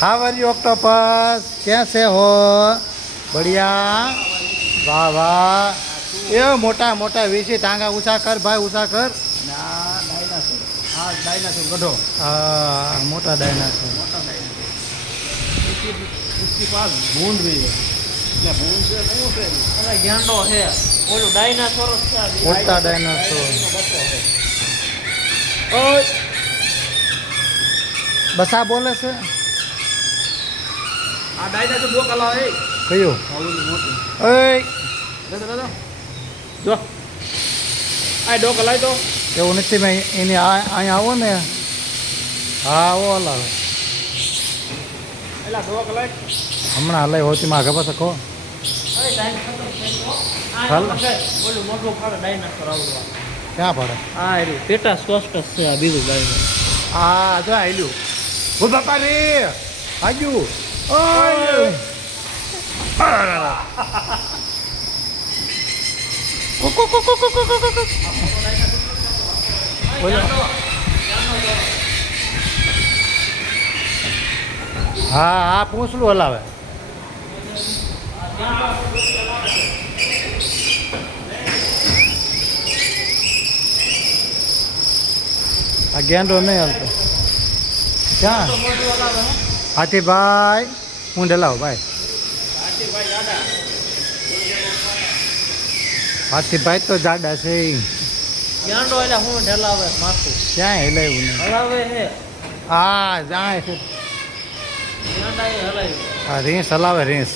How are you octopus? कैसे हो? बढ़िया। वाह वाह। ये मोटा मोटा वीसी टांगा ऊंचा कर भाई, ऊंचा कर। डायनासोर गधो। हाँ, मोटा डायनासोर। उसके पास भूंड भी है। क्या भूंड से नहीं होते? अरे गेंडो है, वो जो डायनासोर था। मोटा डायनासोर। ओए बसा बोले से આ ડાયનાસોર દો કલા હે. કયું? ઓલું મોટું. ઓય દાદા જો આ ડો કલાય તો એવું નથી મેં એની અહીંયા આવો ને. હા આવો હલાવે એલા ડો કલાય હમણાં હલાઈ હોતી માં ખબર શકો. અરે ડાયનાસોર હાલ. ઓલું મોટું ફાડે ડાયનાસોર આવડવા. ક્યાં પડે? આ રે પેટા સ્વસ્થ છે આ બીજું ડાયનાસોર. આ જો આયલું. ઓ બાપા રે આજુ. ઓય બોલો. હા હા પૂછલું હલાવે. આ ગેંડો નહીં હાલતો. ક્યાં? હાથીભાઈ હું ડલાવ ભાઈ. હાથીભાઈ તો જાડા છે. ગાંડો એટલે હું ઢલાવે માથું. ક્યાં હેલાયું નહીં. હલાવે હે. હા જાય છે. ગાંડા એ હલાવે. આ રીંસ હલાવે રીંસ.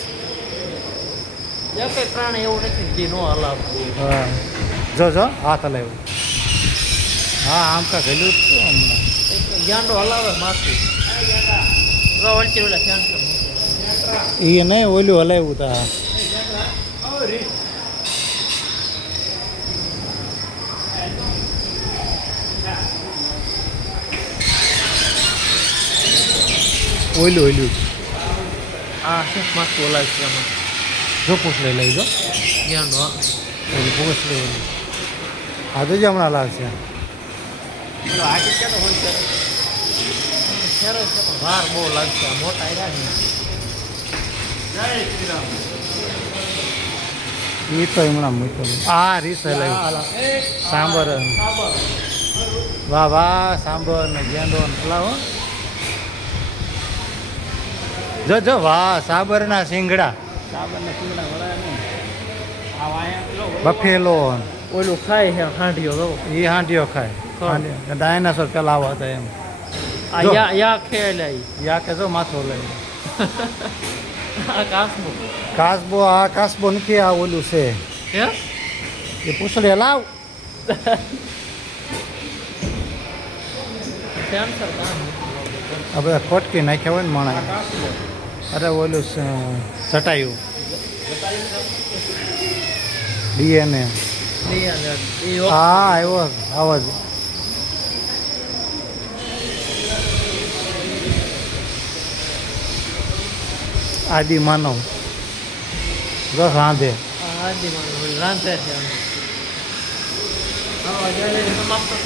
એક કઈ પ્રાણી એવું નથી જે નો હલાવે. હા જો જો હાથ હલાવ્યું. હા આમ કા ગયેલું જ છે હમણાં. ગાંડો હલાવે માથું. વળતી ઓલા સેન્ટર. એ નહીં ઓલું હલાવ્યું તા. ઓલું ઓલું આ છે માથું હલાવે છે એમાં. જો પૂછ લઈ જો ગાંડો હા. ઓલું પૂછ લે ઓલું. હા તો જ હમણાં લાવશે. પેલો હાથી ક્યાં તો હોય છે? ખેરો છે પણ વાર બહુ લાગશે આ મોટા આવ્યા ને. જય શ્રી રામ. એ તો હમણાં મૂક્યો. આ રીસ હલાવ્યું. સાંભર. વાહ વાહ સાંભર ને ગેંડો ને ફલાવો. જો જો વાહ સાબરના સિંગડા. સાબરને સિંગડા વળાય નહીં. આ વાયા પેલો બફેલો ઓલું ખાય છે હાંડીઓ તો. એ હાંડીઓ ખાય. હાંડીઓ ડાયનાસોર પેલા આવા હતા એમ. આ જો. યા ખેલાય. યા કે જો માથો લઈ. આ કાસમો. કાસબો આ કાસબો નથી આ ઓલું છે. હે? એ પૂછડે લાવ. સેન્સર કામ. આ બધા ખોટકી નાખ્યા હોય ને માણા. અરે ઓલું ચટાયું ડીએનએ. હા આવ્યો આવો જ. આદિ માનવ જો રાંધે. રાંધે છે. સમાપ્ત